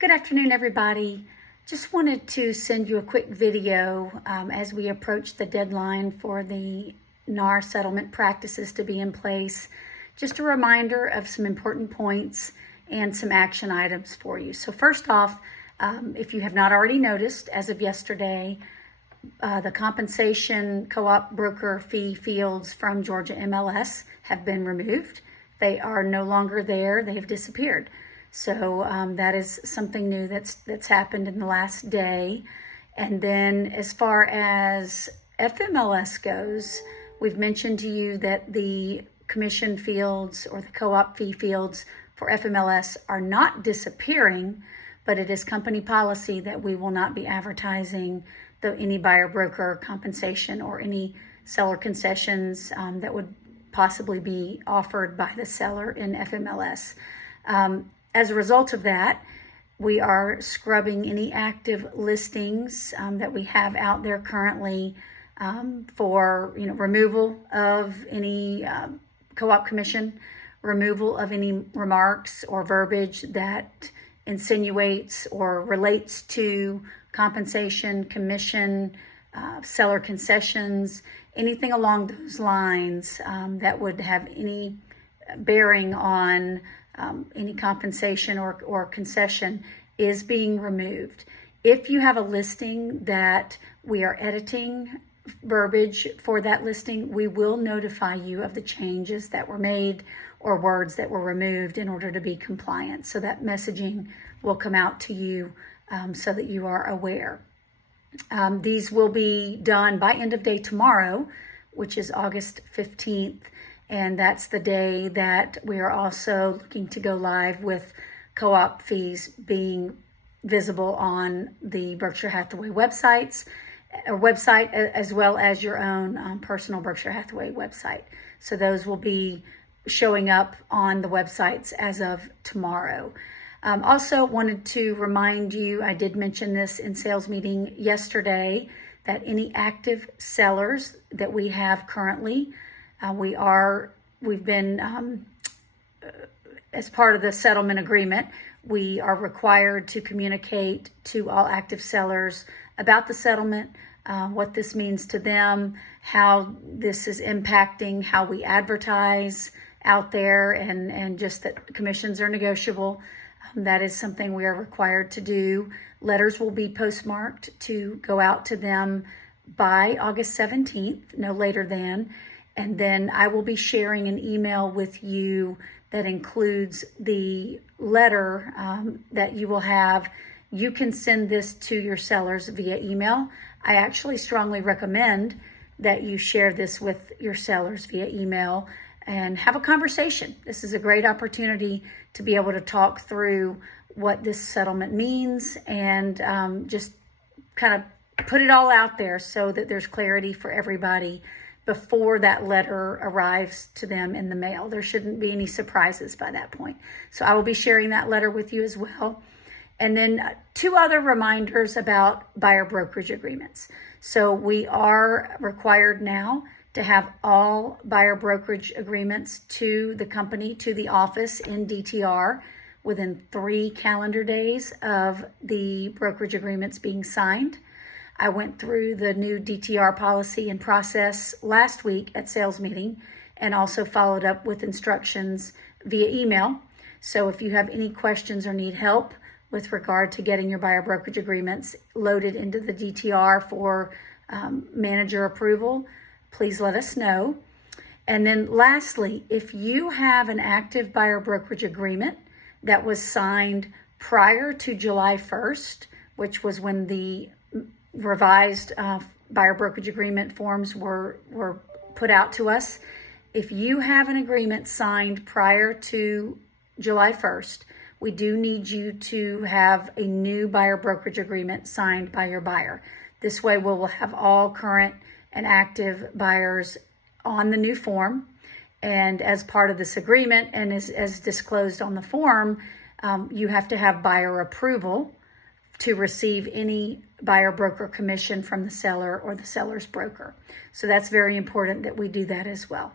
Good afternoon, everybody. Just wanted to send you a quick video as we approach the deadline for the NAR settlement practices to be in place. Just a reminder of some important points and some action items for you. So first off, if you have not already noticed, as of yesterday, the compensation co-op broker fee fields from Georgia MLS have been removed. They are no longer there. They have disappeared. So that is something new that's happened in the last day. And then as far as FMLS goes, we've mentioned to you that the commission fields or the co-op fee fields for FMLS are not disappearing, but it is company policy that we will not be advertising any buyer broker compensation or any seller concessions that would possibly be offered by the seller in FMLS. As a result of that, we are scrubbing any active listings that we have out there currently for removal of any co-op commission, removal of any remarks or verbiage that insinuates or relates to compensation, commission, seller concessions, anything along those lines that would have any bearing on any compensation or concession is being removed. If you have a listing that we are editing verbiage for that listing, we will notify you of the changes that were made or words that were removed in order to be compliant. So that messaging will come out to you so that you are aware. These will be done by end of day tomorrow, which is August 15th. And that's the day that we are also looking to go live with co-op fees being visible on the Berkshire Hathaway website, as well as your own personal Berkshire Hathaway website. So those will be showing up on the websites as of tomorrow. Also wanted to remind you, I did mention this in sales meeting yesterday, that any active sellers that we have currently, we've been, as part of the settlement agreement, we are required to communicate to all active sellers about the settlement, what this means to them, how this is impacting how we advertise out there, and just that commissions are negotiable. That is something we are required to do. Letters will be postmarked to go out to them by August 17th, no later than. And then I will be sharing an email with you that includes the letter that you will have. You can send this to your sellers via email. I actually strongly recommend that you share this with your sellers via email and have a conversation. This is a great opportunity to be able to talk through what this settlement means and just kind of put it all out there so that there's clarity for everybody before that letter arrives to them in the mail. There shouldn't be any surprises by that point. So I will be sharing that letter with you as well. And then two other reminders about buyer brokerage agreements. So we are required now to have all buyer brokerage agreements to the company, to the office in DTR within 3 calendar days of the brokerage agreements being signed. I went through the new DTR policy and process last week at sales meeting and also followed up with instructions via email. So if you have any questions or need help with regard to getting your buyer brokerage agreements loaded into the DTR for manager approval, please let us know. And then lastly, if you have an active buyer brokerage agreement that was signed prior to July 1st, which was when the revised buyer brokerage agreement forms were put out to us. If you have an agreement signed prior to July 1st, we do need you to have a new buyer brokerage agreement signed by your buyer. This way we will have all current and active buyers on the new form. And as part of this agreement and as disclosed on the form, you have to have buyer approval to receive any buyer broker commission from the seller or the seller's broker. So that's very important that we do that as well.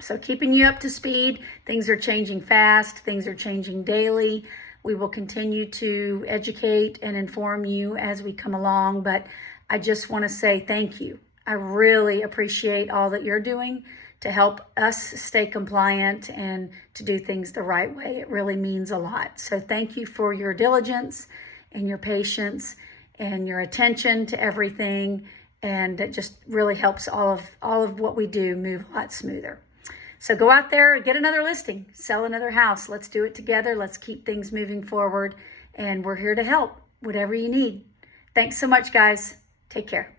So keeping you up to speed, things are changing fast, things are changing daily. We will continue to educate and inform you as we come along, but I just want to say thank you. I really appreciate all that you're doing to help us stay compliant and to do things the right way. It really means a lot. So thank you for your diligence and your patience and your attention to everything. And it just really helps all of what we do move a lot smoother. So go out there, get another listing, sell another house. Let's do it together. Let's keep things moving forward. And we're here to help, whatever you need. Thanks so much, guys. Take care.